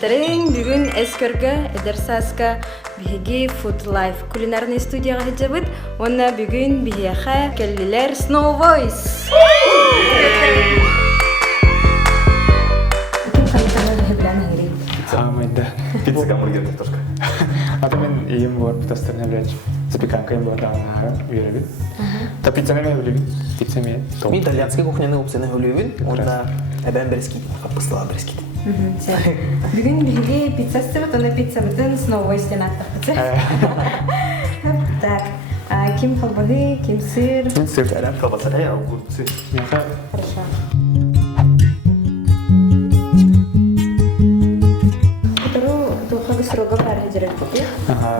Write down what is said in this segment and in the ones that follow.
Кырдыктарын бүгүн эскөргө эдерсаска биһиги Food Life кулинарный студияга хыжабыт. Онна бүгүн биһиэхэ келлилер Snow Voice. Самайда. Пицца гамбургер картошка. А то мен ием бор тастарна блядь. Запеканка им была на веревит. Та пицца не любит. Пицца мне. Мен итальянский кухняны опцияны хөлөбүн. Онда эбен берскит, капустала берскит. Бүгүн биһиги пицца сыбыт, онна пицца бытын Snow Voice ден аттакпыт. Так, ким колбасы, ким сыр? Мен сыр. Колбаса, огурцы. Мяха. Хорошо. Гастролга бары жаратты.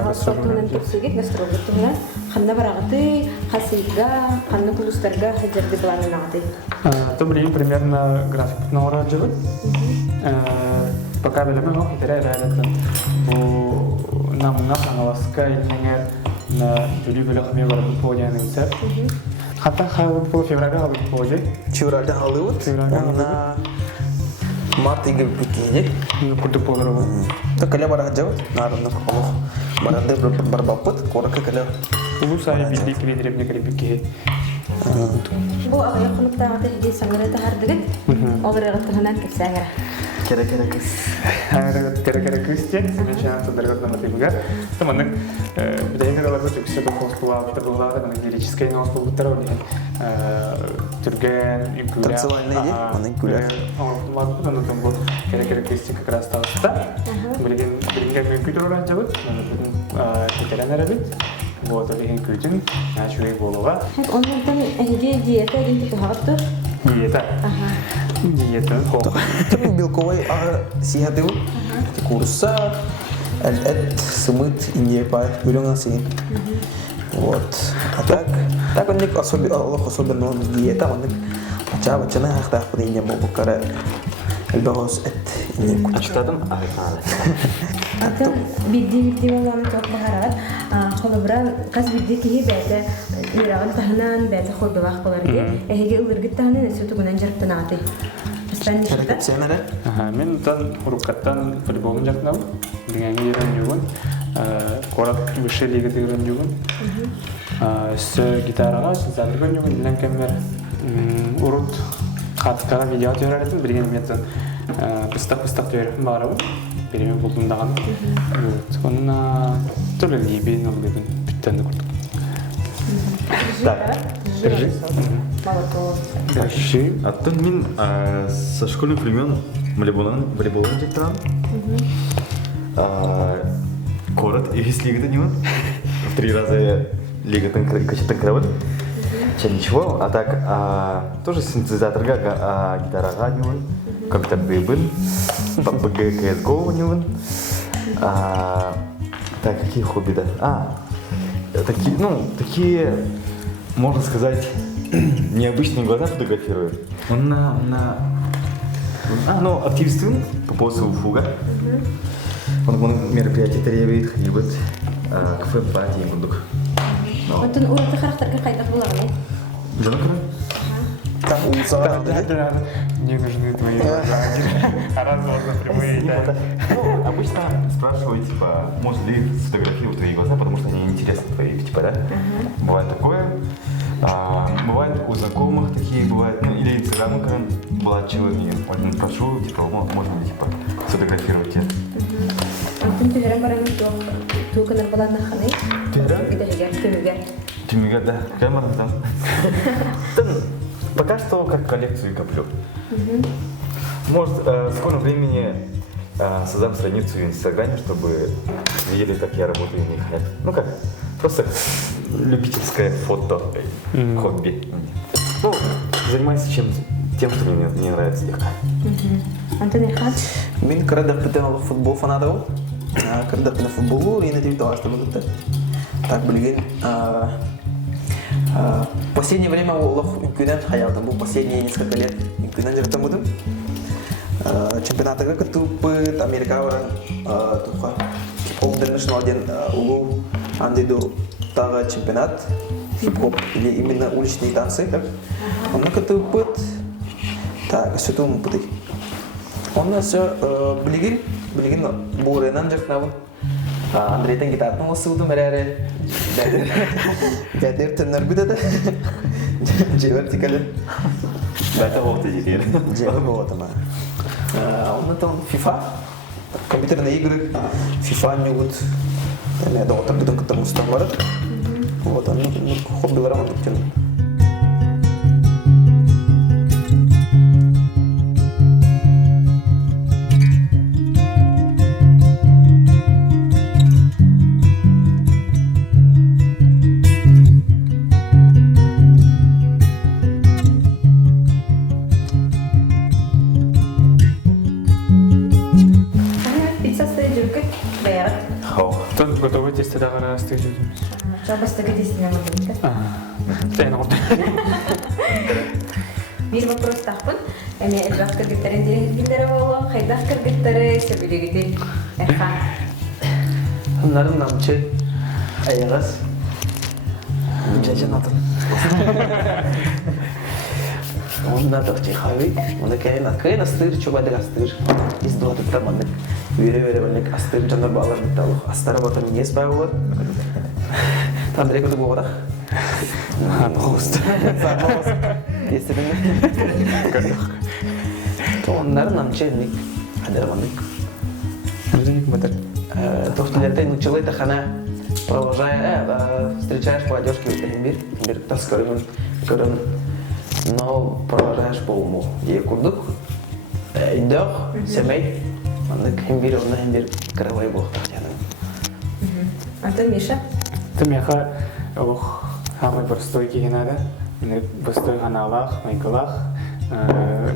Гастролдун тексиге гастролга туна ханна барагаты, хасыйга, ханна кулустарга хажарды планынагы. То были примерно график на оранжевый. Пока белемен ох итере бу намна аналаска илмеңер на жүлü беле хаме бар бу пояны исеп. Хата хавы бу февральга бу пояны. Чевральда алып, на март иге бикеде. Курды погрова. Такая бара жау, нарында колох. Барады бар бапыт, коракы кале. Бу сай билди киледире мне калебике. Бу агай кунуктагы иде саңгырата хардыгыт. Огырыгы тыгынан кепсәңгәр. Керек. Керек кристиан, мен шансы дәргәт наматыгы. Таманың бәйнә дә бу тексте хостуа торгылады, мен лирический ноутбук буттар ул. Түрген, инкуля. Танцевальный иде, аның күлә. Автомат там бу керек кристиан как раз таста. Билген мен күтөрөр жабыт. Кетерен арабит. Вот олеген күтүн, ачуй болуга. Ондан эге диета инде хаттыр. Диета. Диета. Тем белковый сихаты курса, эт сымыт индепа бөлөң асын. Вот. А так он ник особенно диета, он ник бачана хакта кудыня бокара. Элбагос эт индеп. Ачтадым, арыканы. Ата бидди болгон ток баһарат. Холобран кас бидди кии бәдә ирагын тахнан бәдә хойга вак болар ди. Эге ылыргыт тахнан эсү тугунан жарптанаты. Стан Сенере. Мен тан урукаттан футболын жактынам. Деген ерен жүгүн. Корат высшая лига деген жүгүн. С гитарага синтезатор жүгүн билен кемер урут каткага видео төйрәтеп билген метод. Пыстак төйрәтеп барабы. Береме булдым даган. Вот. Онна төлө либин алгыбын биттенди курдук. Так. Держи. Молоко. Дальше. Аттан мен со школьных времен волейболын жеттірам. Город из лигада не он. В 3 раза лигатын качеттен кірабыд. Ничего, а так тоже синтезаторга гитарага не он. Как-то быбын. ПГ CSGO не он. Так, какие хобби, да? Такие, можно сказать, необычные глаза фотографирует. Он активиствует по поводу фуга. Он мероприятие требует, любит кафе, пати и бундук. Вот он урта характерга кайдак булагы. Жанакра? Там улсалар. Мне нужны твои глаза. Раз можно прямые, да. Обычно спрашивают, типа, можно ли сфотографировать твои глаза, потому что они интересны твои, типа, да? Бывает такое. Бывает у знакомых такие бывают, ну или инстаграм бывает человек, он прошу, типа, можно ли, типа, сфотографировать тебя? Антон тегерен баран ту канар балат наханы. Тегерен? Тюмига, да. Камера там. Пока что как коллекцию коплю. Может, в скором времени создам страницу в Инстаграме, чтобы видели, как я работаю в них. Ну как, просто любительское фото, хобби. Ну, занимаюсь тем, что мне нравится слегка. Антон Ирхан? Мен когда пытал футбол фанатов, когда пытал футбол, и на тем то, что было так блин. В последнее время Олах инкюнен хаялтам, был последние несколько лет инкюнен жертвам будем. Чемпионатыга кытупыт Америка баран тухка хип-хоп интернешнл ден улуу андиду тага чемпионат хип-хоп или именно уличные танцы, так? Он кытупыт так сутум пыты. Ondan sonra bilgin buğrayından cırtnavın. Andrey'den gitarını o sıvıdım herhalde. Jadi tenar bir de vertikali. Это вот эти деревья. Cevap o adama. Ondan FIFA. Kompüterine iyi görük. FIFA nyugut. Yani doktor gidin ketemu var. O da hobiler ama tutun. Тон готовы тесты дагара астык жүрдүмүз. Жабастыгы тестіне мадымды. Тен орды. Bir вопрос тақпын. Әме әлбақ кіргіттарын дерегіндері болу, қайдақ кіргіттері сөбілегіді әрқан. Onların namçı ayağız. Cacın atın. Onlar da çiğhavi. Onda kayın astır, çobadık astır. Biz doğadık tamamlık. Üyre benlik astır canlar bağlar bittalı. Astara batan yes bağı var. Tam direkt öyle bu odak. Post. Post. Yesedim mi? Onların namçı ellik. Adaramanlık. Müzik мыdır. То, что для тайны человека, она продолжая, встречаешь молодежь, мир таскарым, но продолжаешь по уму. И курдук, идёх, семей, он химбир, кровой бог тахтяным. Антон Миша? Тем яха ох самый простой кигенада. Мен простой ханалах, майкалах.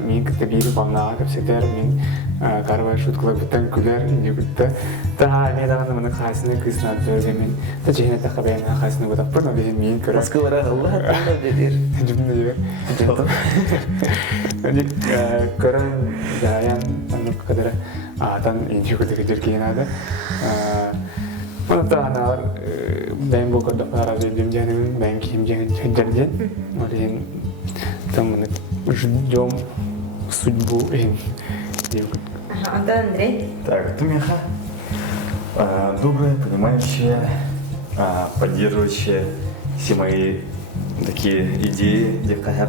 Мен кітебейді балнаға көпсетер, мен қарбай шуткалар бүттен күлер, не бүтті. Та мен ағаны мұны қасыны күйсін аты өрге мен. Та жегіне таққа бәйіна қасыны бұтақ бұрын, обезен мен көрі. Москвалар Аллах, таңда дедер. Жүмді жебе. Көрін жаян, анық қадыры ағатан енші көтігі жүркеген ады. Оны та аналар бәйін бұл көрдіқлар азы өдім жәнімін, бәйін кейім жәнін жөндерден. Олеген там мы ждем судьбу им. Антон Андрей? Так, Тумиха. Добрая, понимающая, поддерживающая все мои такие идеи, девка.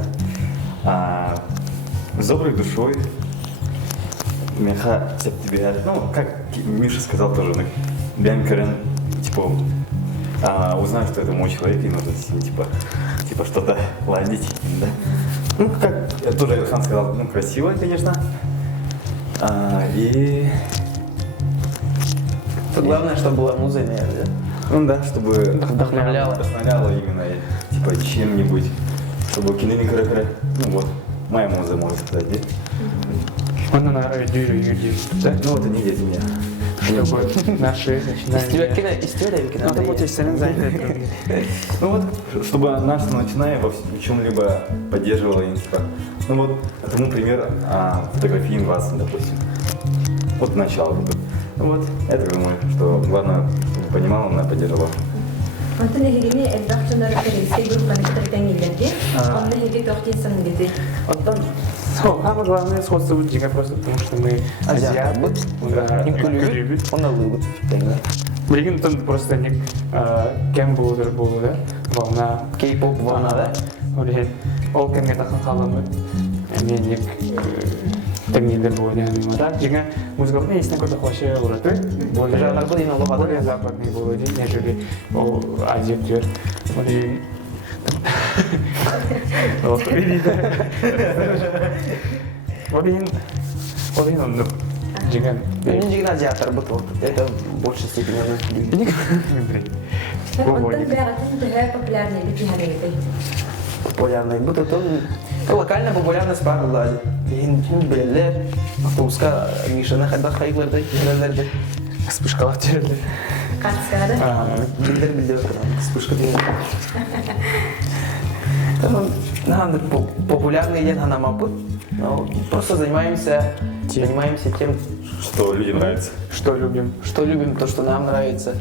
С доброй душой. Меха, тебе, ну, как Миша сказал тоже, Бян Карен, типа, узнаю, что это мой человек, и нужно с ним, типа что-то ладить, да. Ну, как тоже Александр сказал, ну, красивая, конечно. И... Главное, чтобы была музыка, наверное, да? Ну да, чтобы Вдохновляла именно, типа, чем-нибудь, чтобы кино не кры-кры. Ну вот, моя музыка, можно сказать, да? Он на радио, да? Ну, это не дети меня. Чтобы наши начинания... История, Надо вот если занять. Ну вот, чтобы наши начиная во чем-либо поддерживала, типа, ну вот, тому пример фотографии вас, допустим. Вот начало. Ну вот, это думаю, что главное, чтобы понимала, она поддерживала. Антон Егене әлбақ жонары көреліске группаны кітірген елерде, онны Еге тоқтен сын деді. Оттан Самое главное сходство будет дико просто, потому что мы азиаты, инкулюбит, он алыбыт. Блин, там просто не кем был, да, волна. Кей-поп волна, да? Олег, ол кемге тақын қаламы, мен не тәңнелер болуы не так, жеңе музыкалықны есіне көті қошы ұраты, более западный болуы дейін, нежели ол азия төр. Олег он жеңе. Мен жеген азиаттар бұт ол, это больше степени Андрей. Антон бәрәтін түхә популярный беті хәрегеті. Популярный бұт, это локально популярность бар бұлады. Мен білелер, автобусқа Мишаны қайдақ қайғыларды, жүрелерді. Спышкалақ терелер. Қатысқады? Білдер отырған, спышка деген. Популярный ден ханамапы, но просто занимаемся тем, Что людям нравится. Что любим. что любим, то, что нам нравится.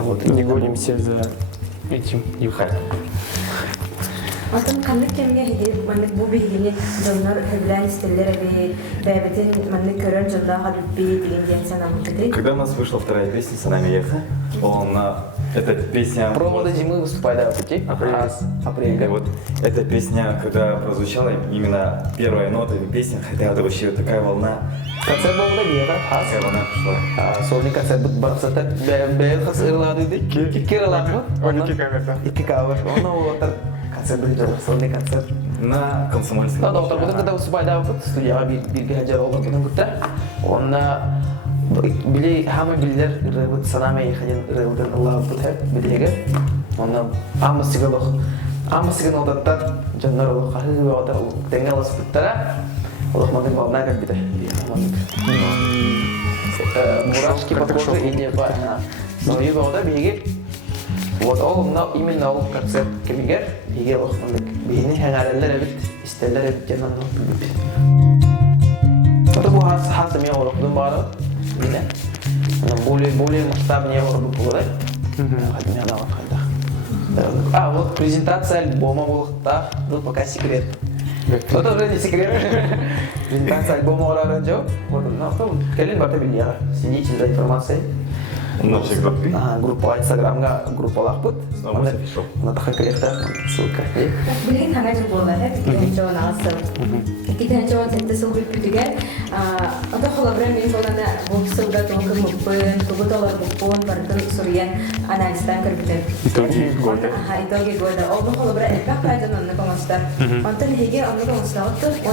Вот, не гонимся за этим юхай. Атын kanlık kemge hedi manlık bu bilgini donlar hevlen isteller evi davetin manlık körön jada habib bir diyen diyen sen anlatı. Когда у нас вышла вторая песня «С нами ехай», эта песня... Промо зимы выступали в пути. И вот эта песня, когда прозвучала, именно первая нота этой песни, хотя это вообще такая волна. Концерт был да биega хас. Такая волна пришла. Сони концерт был барсата бел хас ирлады ди. Киралады. Iki kamera. İki kavga. Onu o концерт был Сони концерт. На Комсомольской. Да, доктор, потом когда выступали в студияга bir gece oldu bunun gitti. Onda bile hamı bilir rıvıt sanama yıkayın rıvıtın Allah'ı tut hep bilege. Onda amısıgın odatta canlar olur kahve ve oda dengel ısıtıklara olmadı babına kadar bir de. Мурашки похожи и не по. Но его ода bilege. Вот ол именно ол концерт кемигер биге лохмандык. Бигини хәңәрәләр бит, истәләр бит янында бит. Bu hasım ya orada var yine. Более масштабнее orada bu kadar. Hadi ne daha var. Вот презентация альбома была, да, был пока секрет. Это уже не секрет. Презентация альбома Оранжо. Вот, ну, калин бата бильяга. Следите за информацией. Нашей группы. Группа Инстаграмга, группа Лахпут. На такая коллекция, ссылка. Bilgin hangi jumbolar hep iki çoğun asıl. İki tane çoğun sette sılgı pütügen. Ata kolabran benim olana bu sılga toğun muppun, tuğu dolar muppun, barıtın suriyen analistan kırbıtın. Itogi goda. Aha, itogi goda. Oldu kolabran erkak kaydın onunla konuşlar. Ondan hege onunla konuşlar.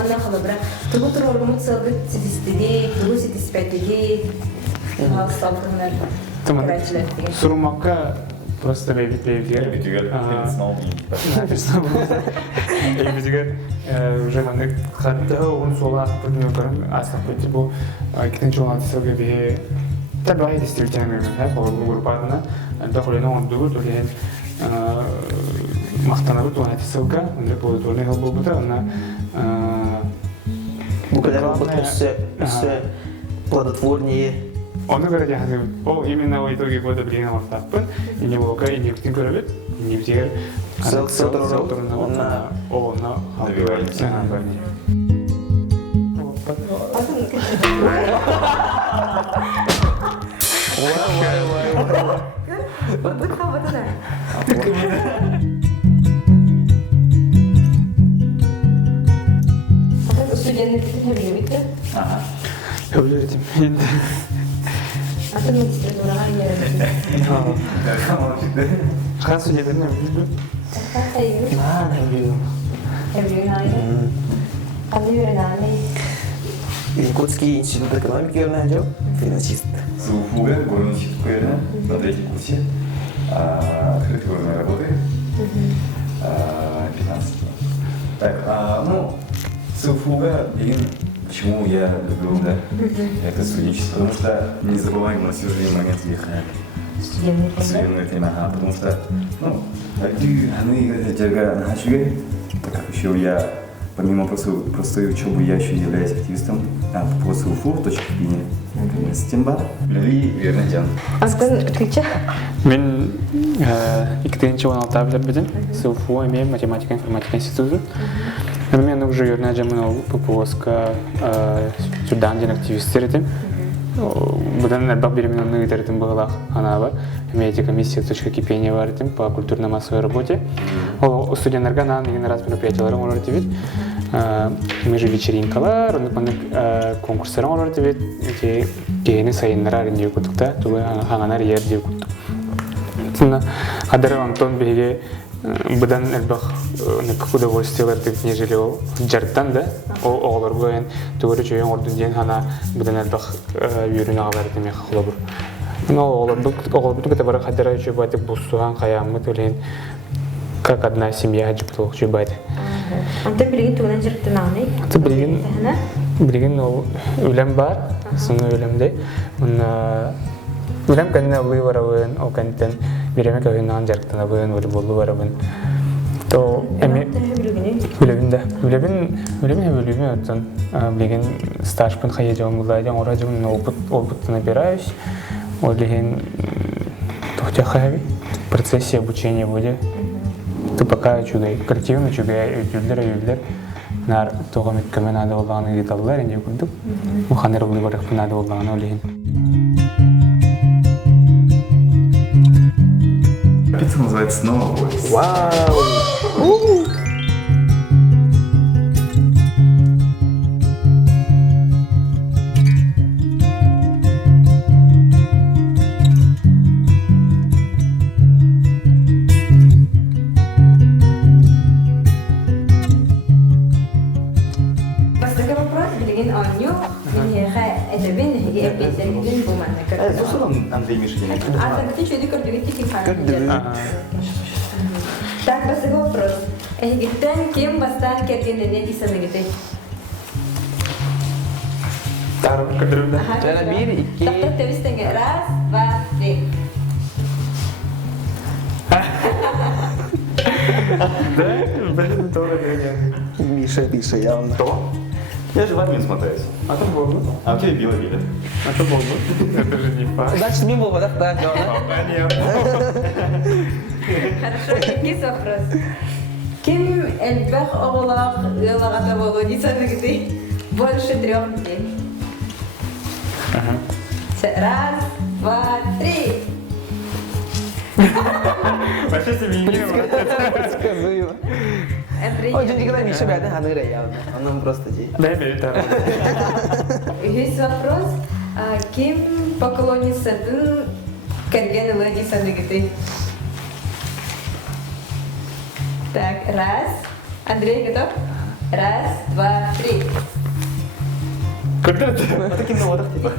Onunla kolabran tuğu tur orgumut sılgı sitistidi, tuğu sitispetigi. Halsaltınlar. Tamam. Surumakka просто бейбитер. Снова Бейбитер уже мандык хатта он сола бүтүн көрүн астак бити бу экинчи жолу атысыга бе табай действительно мен бул группаны дохолено ондугу деген мактанабыт он атысыга андай болду толе болбута ана Bu kadar все плодотворнее. Onu göre yani o именно o итоге года билген ортаппын. Ине болка инектин көрөбүт. Инебитер ona Навиваемся. Bak havada da. Bakın stüdyenleri biliyor bitti. Ага. Öğretim. Atın istiyor oralar yerine. Kaç süredir ne bileyim. Hayır. Ne bileyim. Evliyim aynı. Alıyor yani. Иркутский институт экономики, наверное, финансист. СУФУГа, горно-щитковая, на третьем курсе. Открытые горные работы. 15. Так, ну, СУФУГа, почему я люблю, да, это студенчество, потому что не забываем на всю жизнь момент ехать. Студенное время, потому что, ну, как еще я, помимо простой учебы, я еще являюсь активистом по СУФУ, точка зрения. Стимба, Лили Вернадян. Астан кыча. Мен 2016 билебедим. СУФУ имеем математика информатика институты. Мен уже Вернадян ППОСка Сюрдан активисттер этим. Будан бак беременный ныгытыртым было анава. Имеете комиссия точка кипения варитим по культурно-массовой работе. Ол студентлерге нан деген раз мероприятияларым олар дебит. Мы же вечеринкалар, конкурстарым олар дебит. Кейни сайыннара арендеу кутукта, тугу хаңанар ер деу кутук. Тына Хадар Антон беге будан элбах некоп удовольствиялар деп нежели ол жарттан да оолар буен тугуру чөйөн ордун ден хана будан элбах үйрүнө алар деме холобур. Но оолар бу кете бара Хадар чөй батып буссуган каямы төлен как одна семья жиптолук чөй бат. Антон билген тугунан жырттын аны. Билген ол үлем бар, сыны үлемде. Үлем кэнне улы барабын, ол кэнтен биреме кöyünden жарктана бын, волейболду барабын. То эми үлебин оттон билген стажпын хая жауым булайдан ора жауын опыт набираюсь. Ол деген тохтя хаяби в процессе обучения буде. Тупака чугай, коллективный чугай, юлдер. Нар тоғам еткемен ады олағаны деталылар, енді күрдік. Мұханер ұлы барықпын ады олағаны олейін. Пицца называется Nova Voice. Вау! Бастығы вопрос білген оню, әдебен әббеттерген болманы. Слушай, Андрей Мишелин. Артабытын шөйді көрдігітті кем Көрдігіт. Так, бастығы вопрос. Әйгіттен кем бастан кергеніне дейсанығыды? Тарым кідірімді. Жана 1, 2. Тақтық тәвістенге. Раз, два, три. Да, блин, тоже говорят. Миша, явно. Кто? Я же в админ смотаюсь. А то Богу. А у тебя белый билет. А то Богу. Это же не факт. Значит, мимо вода, да, да. Понятно. Хорошо, екес вопрос. Кем әлбәқ оғылақ ұялағата болу дейсанығыды? Больше 3 дней. Раз, два, три. Вообще себе не Предсказуемо. Андрей. Ой, никогда Миша бяден ханыры явно. Он нам просто ди. Дай мне тарым. Есть вопрос. Кем поклонницадан кәрген ұлы дейсанығыды? Так, раз. Андрей, готов? Раз, два, три. Куда ты? Вот таким наводах типа.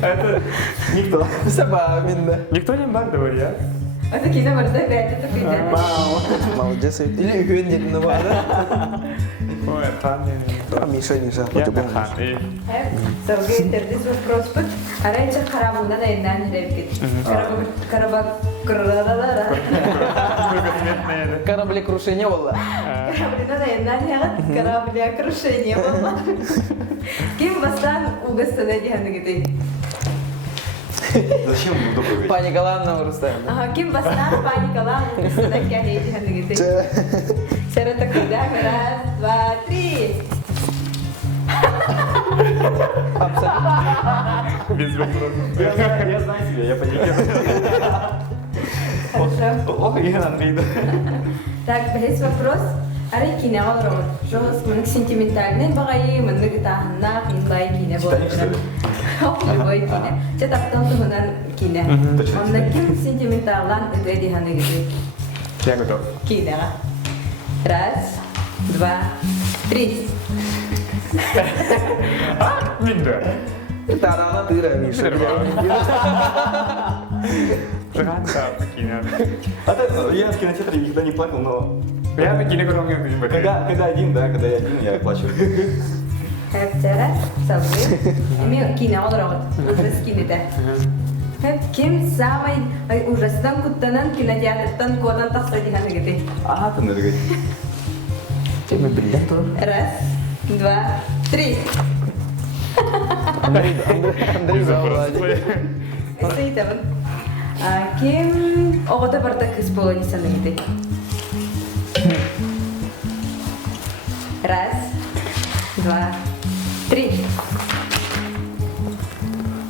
Это Никто. Саба, минда. никто не бардовый, я? Вот такие номерда, это такие. Молодец. Или Юэн нет на вода. Ой, хан А Миша, я хоть бы. хан. Саугей тердис вопрос бут. Арайча харабунда да индан ревкит. Кораблекрушение было. Кораблина да индан ягат кораблекрушение было. Ким бастан угастана диханагиты? Зачем вы такой говорите? Пани Галанова Рустам. Ага, ким бастан паникала угастана диханагиты? Сера такуда, раз, два, три. Без вопросов. Я знаю себя, я понимаю. Хорошо. Ох, я Андрей, да. Так, есть вопрос. Ари кине алрот. Жос мынык сентиментальный багай мынык тахна хинлай кине Титаник, что ли? Любой кине. Четаптан тухунан кине. Точно, Он ким сентименталан эдеди ханегиды. Я готов. Кине. Раз, два, три. Минда. Это рано ты, Миша. Жиганка покинет. А ты, я в кинотеатре никогда не плакал, но Я на кинокомнате не буду. когда один, я плачу. Раз, сабы. Эми кине алрот. Ужас кинеде. Ким самый ужастан куттанан кинотеатртан кодан тахсади ханегиды. Ага, там надо говорить. Тебе бриллиант тоже. Раз, два, три. Андрей Завлади. Стоит там. Ким огода бартак исполнить саныгиды? Раз, два, три.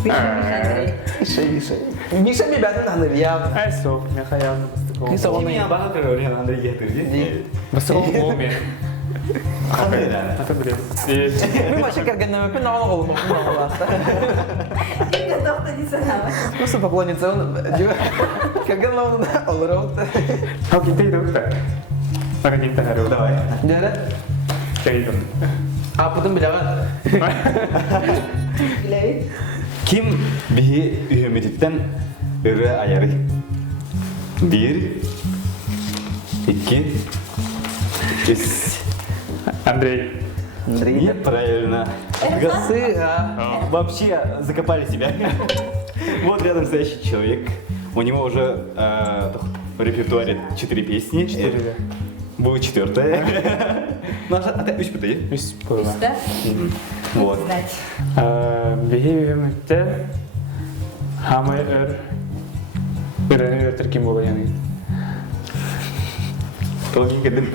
Миша. Миша мне бяден ханыр явно. Айсо, я хаял на Ты постыкову. салон Меня багато говорили, Андрей, я ты Постыкову моме. Это бред. Мы вообще как на мапе на голову Ким готов-то не санавать? Просто поклонница он как он олрот. How can they do that? Para kita harus. Давай. Да. Kayak itu. А потом bilangan. Bilay. Kim bihi ühümetinden ırı ayarı? 1, 2, 3. Андрей. Неправильно. Сыра. Вообще закопали себя. Вот рядом стоящий человек. У него уже в репертуаре 4 песни. 4. Будет 4. А ты 3 бітає? Üst pırla. Да? Вот. Знать. Bihi ümitте hamay Берени вертер ким боло яны. Толки кедим.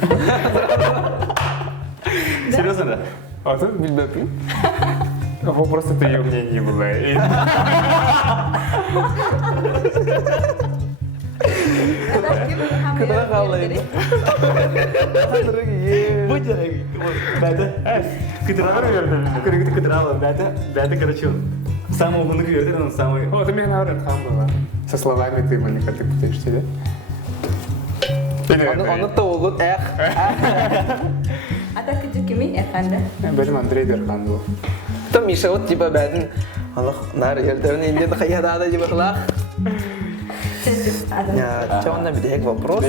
Серьезно, да? А ты билбепин? О, просто ты ее мнение было. Кыдыра қалай. Будь жарай. Бәді. Кыдыра бәді, короче, самый умный вердер, он самый... О, ты меня наоборот хам была. Со словами ты маленько ты путаешься, да? Оны тоғылын, эх. Ата күтү кими эрканды. Benim Андрей Дерхан был. Там Миша вот типа бәдің. Allah нар ердерін елден қайядады деп қылақ. Чауында бидек вопрос.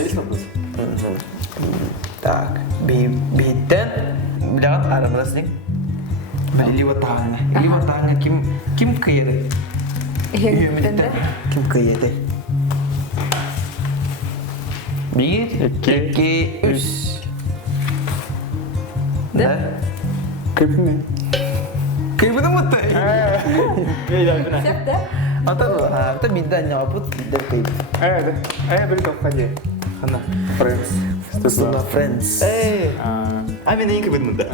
Так, биттен білаған арабырасың. Или ватаңа. Или ватаңа ким кıyеді? Ким кıyеді? Bir, iki, üç. Да? Кыпны. Кıyımını mı tay? Сеп, да? Ата бидden ne yapıp бидden kıyım. Да. Bir kapka diye. Хана. Friends. Стосуна friends. А мен ең кебедім да.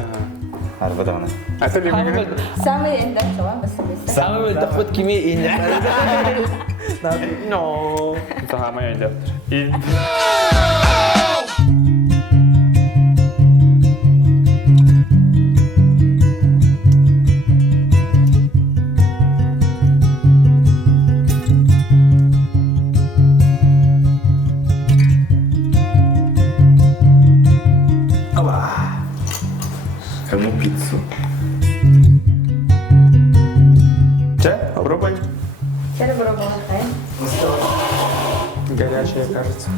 Арбада ғана. А ты любишь? Самый энде сова басыбыса. Самый тахут kimi ini. No. Tamam öyle. İyi. Кому пиццу? Чай? Попробуй. Сейчас пробовала, Горячая, кажется.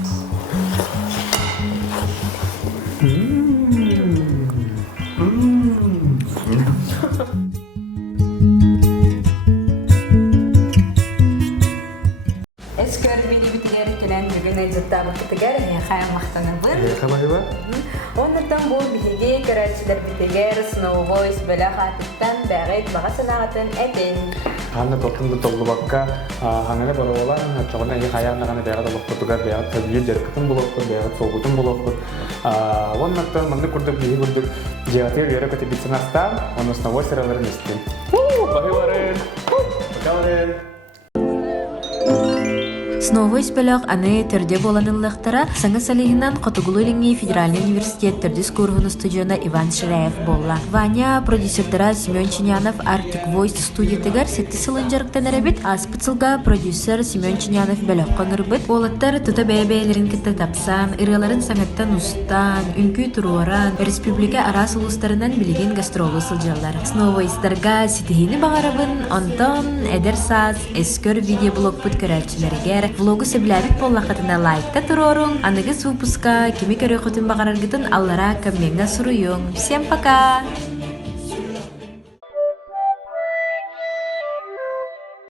Эскер бини битигер келен бүгүн эжеттабы битигер я хая мактана бир. Хамаева? Оннан бу биһиги керәчләр битигер Snow Voice белә хатыттан бәгыт бага санагатын этин. Hanna toplumda tollu bakka hangane bara olan çoğuna iyi hayatına hani değerli olup tutugar değerli tabii jerkatın bulup değerli soğutun bulup ondan da mandı kurdu bir kurdu cihazı yere kötü bitsin hasta onun sınavı sıraların istin. Bakıvarın. Bakıvarın. Сновойс бөлөг аны төрдө боланылыктара саңа салихинан Котугулу-Лиңи федеральный университет төрдүс кургуну студияна Иван Ширяев болла. Ваня продюсердара Семен Чинянов Arctic Voice студиятыгар сетти сылынжарыктан эребит, аспыцылга продюсер Семен Чинянов бөлөг коңырбыт. Олаттар тута бәйбәйлерин кытта тапсан, ырыларын саңаттан устан, үнкүй туруаран, республика арас улустарынан билеген гастролы сылжалар. Сновойсдарга сетихини багарабын, онтон эдер саз, эскөр видеоблог пут көрәлчилеригер влогу сөбіләбік боллақытына лайкта тұрорың. Анығыз выпуска кеми көрі құтын бағараргытын аллара комменга сұруйың. Всем пока!